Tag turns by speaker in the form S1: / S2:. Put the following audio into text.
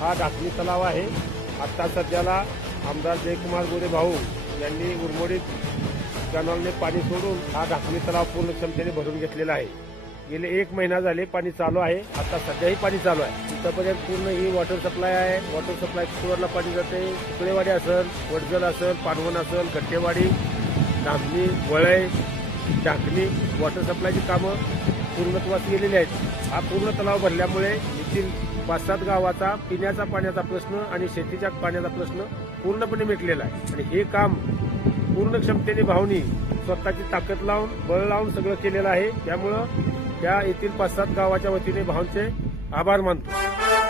S1: हा ढाकणी तलाव आहे. आता सध्याला आमदार जयकुमार गोरे भाऊ यांनी उर्मोडीत कॅनॉलने पाणी सोडून हा ढाकणी तलाव पूर्ण क्षमतेने भरून घेतलेला आहे. गेले एक महिना झाले पाणी चालू आहे. आता सध्याही पाणी चालू आहे. इथंपर्यंत पूर्ण ही वॉटर सप्लाय आहे. वॉटर सप्लाय कुकरला पाणी जाते. कुकडेवाडी असेल वडजल असेल पानवण असेल गट्टेवाडी धामणी वळय ढाकणी वॉटर सप्लायची कामं पूर्णत्वास गेलेले आहेत. हा पूर्ण तलाव भरल्यामुळे येथील पाच सात गावाचा पिण्याचा पाण्याचा प्रश्न आणि शेतीच्या पाण्याचा प्रश्न पूर्णपणे मिटलेला आहे. आणि हे काम पूर्ण क्षमतेने भावनी स्वतःची ताकद लावून बळ लावून सगळं केलेलं आहे. त्यामुळं त्या येथील पाच सात गावाच्या वतीने भावांचे आभार मानतो.